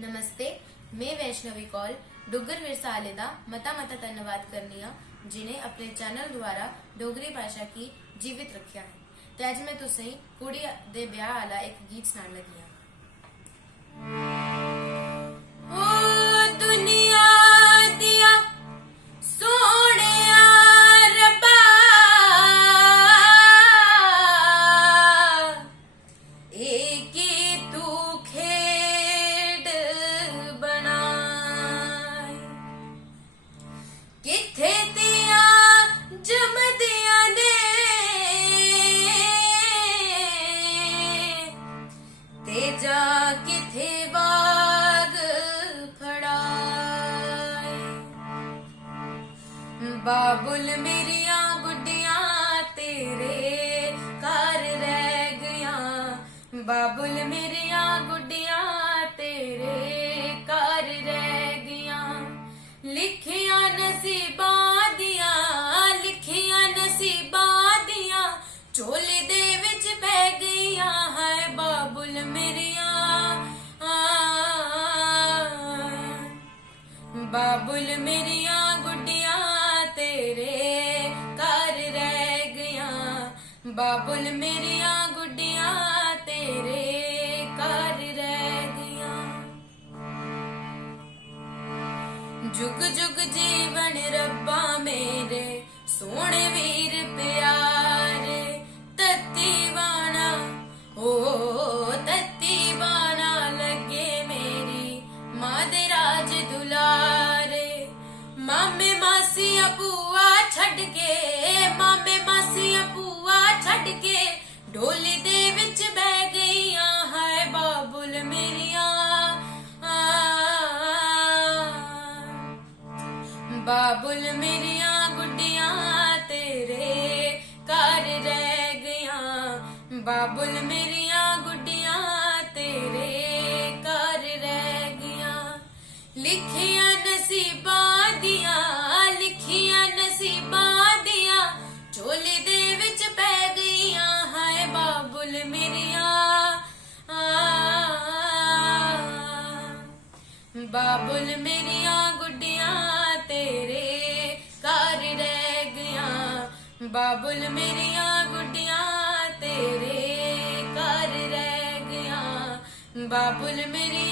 नमस्ते, मैं वैष्णवी कौल डुग्गर विरसा आले दा मता धन्यवाद करनी हाँ जिन्हें अपने चैनल द्वारा डोगरी भाषा की जीवित रखा है। ते अज मैं तुसें कुड़ी दे ब्याह आला एक गीत सुनान लगी हाँ। किथे बाग फड़ाए बाबुल मेरिया गुड्डिया तेरे घर रह गया, बाबुल मेरिया गुड्डिया तेरे घर रह गया। लिखिया नसीबां दियां झोली दे विच पै गईयां है बाबुल मेरिया, बाबुल मेरिया गुड्डिया तेरे घर रह गया, बाबुल मेरिया गुड्डिया तेरे घर रह गया। जुग जुग जीवन रब्बा मेरे सोने वीर प्यारे, तत्ती बाना लगे मेरी माँ दे राज दुलारे। मामे मासिया बुआ छड़ के, मामे मासिया बुआ छड़ के डोली दे विच बह गईयां है बाबुल मेरिया, बाबुल मेरिया गुड्डिया तेरे घर रह गया, बाबुल मेरिया गुड्डिया तेरे घर रह गया। लिखिया नसीबां दियां झोली दे विच पै गईयां है बाबुल मेरिया, बाबुल मेरिया गुड्डिया तेरे घर रह गया, बाबुल मेरिया गुड्डिया तेरे घर रह गया, बाबुल मेरी